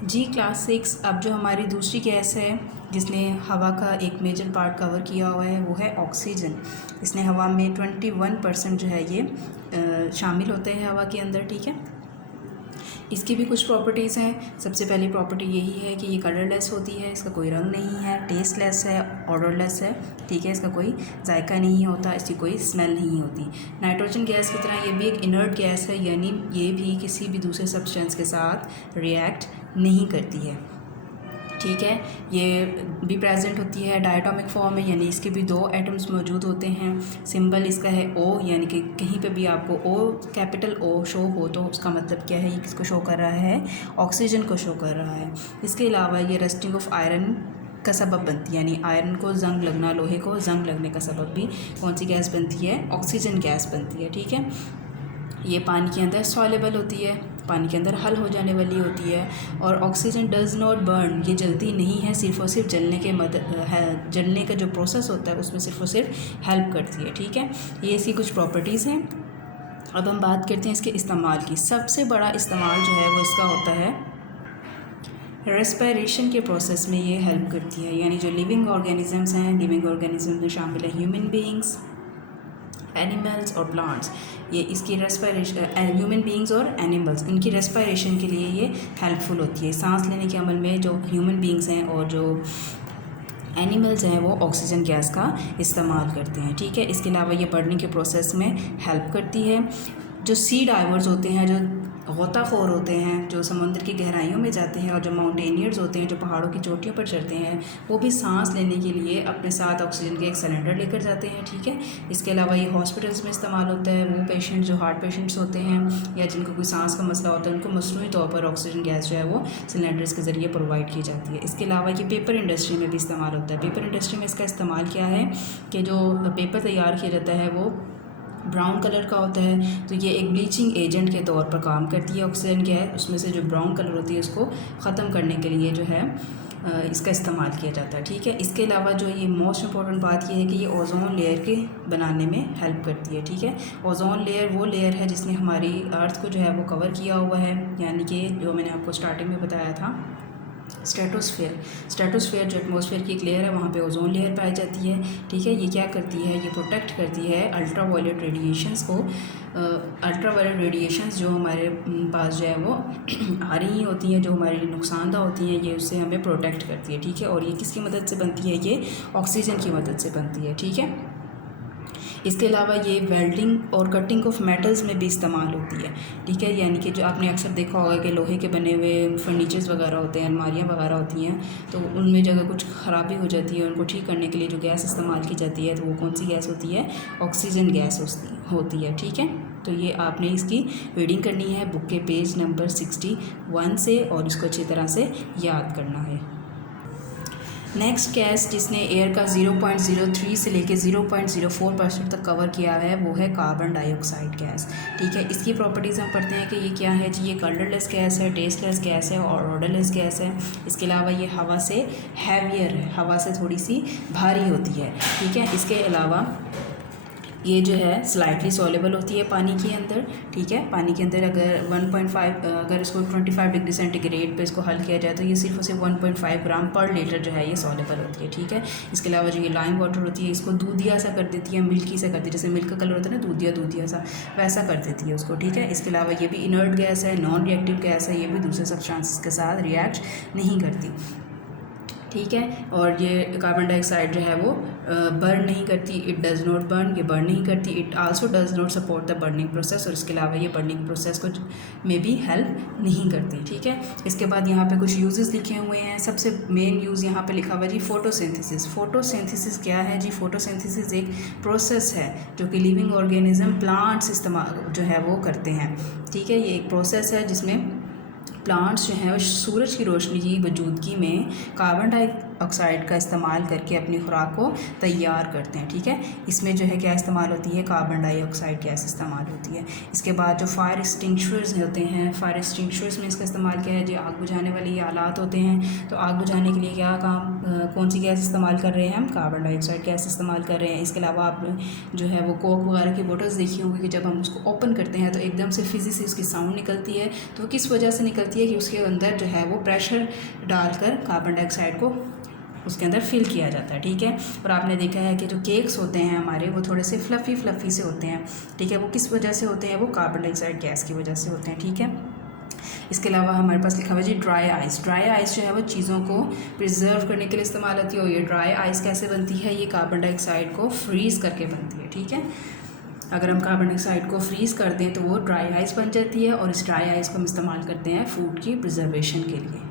जी class 6। अब जो हमारी दूसरी गैस है जिसने हवा का एक मेजर पार्ट कवर किया हुआ है वो है ऑक्सीजन। इसने हवा में 21% जो है ये शामिल होते हैं हवा के अंदर। ठीक है, इसकी भी कुछ प्रॉपर्टीज़ हैं। सबसे पहली प्रॉपर्टी यही है कि ये कलरलेस होती है, इसका कोई रंग नहीं है, टेस्टलेस है, ऑडरलेस है। ठीक है, इसका कोई जायका नहीं होता, इसकी कोई स्मेल नहीं होती। नाइट्रोजन गैस की तरह ये भी एक इनर्ट गैस है, यानी ये भी किसी भी दूसरे सब्सटेंस के साथ रिएक्ट नहीं करती है। ठीक है, ये भी प्रेजेंट होती है डायटोमिक फॉर्म में, यानी इसके भी 2 एटम्स मौजूद होते हैं। सिंबल इसका है O, यानी कि कहीं पे भी आपको O, कैपिटल O शो हो तो उसका मतलब क्या है, ये किसको शो कर रहा है, ऑक्सीजन को शो कर रहा है। इसके अलावा ये रस्टिंग ऑफ आयरन का सबब बनती है, यानी आयरन को जंग लगना, लोहे को जंग लगने का सबब भी कौन सी गैस बनती है, ऑक्सीजन गैस बनती है। ठीक है, ये पानी के अंदर सॉल्युबल होती है, पानी के अंदर हल हो जाने वाली होती है। और ऑक्सीजन डज नॉट बर्न, ये जलती नहीं है, सिर्फ और सिर्फ जलने के जलने का जो प्रोसेस होता है उसमें सिर्फ और सिर्फ हेल्प करती है। ठीक है, ये इसकी कुछ प्रॉपर्टीज़ हैं। अब हम बात करते हैं इसके इस्तेमाल की। सबसे बड़ा इस्तेमाल जो है वो इसका होता है रेस्पिरेशन के प्रोसेस में ये हेल्प करती है, यानी जो लिविंग ऑर्गेनिजम्स हैं, लिविंग ऑर्गेनिज्म में शामिल है ह्यूमन बीइंग्स, एनिमल्स और प्लांट्स। ये इसकी रेस्पिरेशन, ह्यूमन बीइंग्स और एनिमल्स, इनकी रेस्पिरेशन के लिए ये हेल्पफुल होती है। सांस लेने के अमल में जो ह्यूमन बीइंग्स हैं और जो एनिमल्स हैं वो ऑक्सीजन गैस का इस्तेमाल करते हैं। ठीक है, इसके अलावा ये बर्निंग के प्रोसेस में हेल्प करती है। जो सी डाइवर्स होते हैं, जो गोताखोर होते हैं, जो समुद्र की गहराइयों में जाते हैं, और जो माउंटेनियर्स होते हैं, जो पहाड़ों की चोटियों पर चढ़ते हैं, वो भी सांस लेने के लिए अपने साथ ऑक्सीजन के एक सिलेंडर लेकर जाते हैं। ठीक है, इसके अलावा ये हॉस्पिटल्स में इस्तेमाल होता है। वो पेशेंट जो हार्ट पेशेंट्स होते हैं या जिनको कोई सांस का मसला होता है, उनको मसनूई तौर पर ऑक्सीजन गैस जो है वो सिलेंडर्स के ज़रिए प्रोवाइड की जाती है। इसके अलावा ये पेपर इंडस्ट्री में भी इस्तेमाल होता है। पेपर इंडस्ट्री में इसका इस्तेमाल क्या है कि जो पेपर तैयार किया जाता है वो ब्राउन कलर का होता है, तो ये एक ब्लीचिंग एजेंट के तौर पर काम करती है ऑक्सीजन गैस। उसमें से जो ब्राउन कलर होती है उसको ख़त्म करने के लिए जो है इसका इस्तेमाल किया जाता है। ठीक है, इसके अलावा जो ये मोस्ट इम्पॉर्टेंट बात ये है कि ये ओजोन लेयर के बनाने में हेल्प करती है। ठीक है, ओजोन लेयर वो लेयर है जिसने हमारी अर्थ को जो है वो कवर किया हुआ है, यानी कि जो मैंने आपको स्टार्टिंग में बताया था स्ट्रेटोस्फेयर जो एटमॉस्फेयर की एक लेयर है, वहाँ पे ओजोन लेयर पाई जाती है। ठीक है, ये क्या करती है, ये प्रोटेक्ट करती है अल्ट्रा वायलेट रेडिएशंस को। अल्ट्रा वायलेट रेडिएशंस जो हमारे पास जो है वो आ रही होती हैं, जो हमारे लिए नुकसानदा होती हैं, ये उससे हमें प्रोटेक्ट करती है। ठीक है, और ये किसकी मदद से बनती है, ये ऑक्सीजन की मदद से बनती है। ठीक है, इसके अलावा ये वेल्डिंग और कटिंग ऑफ मेटल्स में भी इस्तेमाल होती है। ठीक है, यानी कि जो आपने अक्सर देखा होगा कि लोहे के बने हुए फर्नीचर्स वगैरह होते हैं, अलमारियाँ वगैरह होती हैं, तो उनमें जगह कुछ ख़राबी हो जाती है, उनको ठीक करने के लिए जो गैस इस्तेमाल की जाती है, तो वो कौन सी गैस होती है, ऑक्सीजन गैस होती है। ठीक है, तो ये आपने इसकी रीडिंग करनी है बुक के पेज नंबर 61 से, और इसको अच्छी तरह से याद करना है। नेक्स्ट गैस जिसने एयर का 0.03 से लेके 0.04% तक कवर किया है वो है कार्बन डाइऑक्साइड गैस। ठीक है, इसकी प्रॉपर्टीज़ हम पढ़ते हैं कि ये क्या है जी। ये कलरलेस गैस है, टेस्टलेस गैस है और ऑडरलेस गैस है। इसके अलावा ये हवा से हैवियर है, हवा से थोड़ी सी भारी होती है। ठीक है, इसके अलावा ये जो है स्लाइटली सॉल्युबल होती है पानी के अंदर। ठीक है, पानी के अंदर अगर 1.5 अगर इसको 25 डिग्री सेंटीग्रेड पे इसको हल किया जाए तो ये सिर्फ और सिर्फ 1.5 ग्राम पर लीटर जो है ये सॉल्युबल होती है। ठीक है, इसके अलावा जो ये लाइम वाटर होती है इसको दूधिया सा कर देती है, मिल्की सा कर देती है, जैसे मिल्क का कलर होता है ना, दूधिया सा, वैसा कर देती है उसको। ठीक है, इसके अलावा ये भी इनर्ट गैस है, नॉन रिएक्टिव गैस है, ये भी दूसरे सब्सटेंसेस के साथ रिएक्ट नहीं करती। ठीक है, और ये कार्बन डाइऑक्साइड जो है वो बर्न नहीं करती, इट डज़ नॉट बर्न, ये बर्न नहीं करती। It also does not support the burning process, और इसके अलावा ये बर्निंग प्रोसेस को में भी हेल्प नहीं करती। ठीक है, इसके बाद यहाँ पे कुछ यूजेस लिखे हुए हैं। सबसे मेन यूज़ यहाँ पे लिखा हुआ है जी फोटोसिंथेसिस। फोटोसिंथेसिस क्या है जी, फोटोसिंथेसिस एक प्रोसेस है जो कि लिविंग ऑर्गेनिज्म प्लांट्स इस्तेमाल जो है वो करते हैं। ठीक है, ये एक प्रोसेस है जिसमें प्लांट्स जो हैं वो सूरज की रोशनी की मौजूदगी में कार्बन ऑक्साइड का इस्तेमाल करके अपनी खुराक को तैयार करते हैं। ठीक है, इसमें जो है क्या इस्तेमाल होती है, कार्बन डाइऑक्साइड गैस इस्तेमाल होती है। इसके बाद जो फायर एक्सटिंग्विशर्स होते हैं, फायर एक्सटिंग्विशर्स में इसका इस्तेमाल क्या है, जो आग बुझाने वाले ये आलात होते हैं। तो आग बुझाने के लिए क्या कौन सी गैस इस्तेमाल कर रहे हैं हम, कार्बन डाइऑक्साइड गैस इस्तेमाल कर रहे हैं। इसके अलावा आप जो है वो कोक वगैरह की बोटल्स देखी होंगी कि जब हम उसको ओपन करते हैं तो एकदम से फिजी से उसकी साउंड निकलती है। तो वो किस वजह से निकलती है कि उसके अंदर जो है वो प्रेशर डालकर कार्बन डाइऑक्साइड को उसके अंदर फिल किया जाता है। ठीक है, और आपने देखा है कि जो केक्स होते हैं हमारे वो थोड़े से फ्लफ़ी से होते हैं। ठीक है, वो किस वजह से होते हैं, वो कार्बन डाइऑक्साइड गैस की वजह से होते हैं। ठीक है, इसके अलावा हमारे पास लिखा हुआ है जी ड्राई आइस। ड्राई आइस जो है वो चीज़ों को प्रिजर्व करने के लिए इस्तेमाल होती है। और ये ड्राई आइस कैसे बनती है, ये कार्बन डाइऑक्साइड को फ्रीज़ करके बनती है। ठीक है, अगर हम कार्बन डाइऑक्साइड को फ्रीज़ कर दें तो वो ड्राई आइस बन जाती है, और इस ड्राई आइस को हम इस्तेमाल करते हैं फूड की प्रिजर्वेशन के लिए।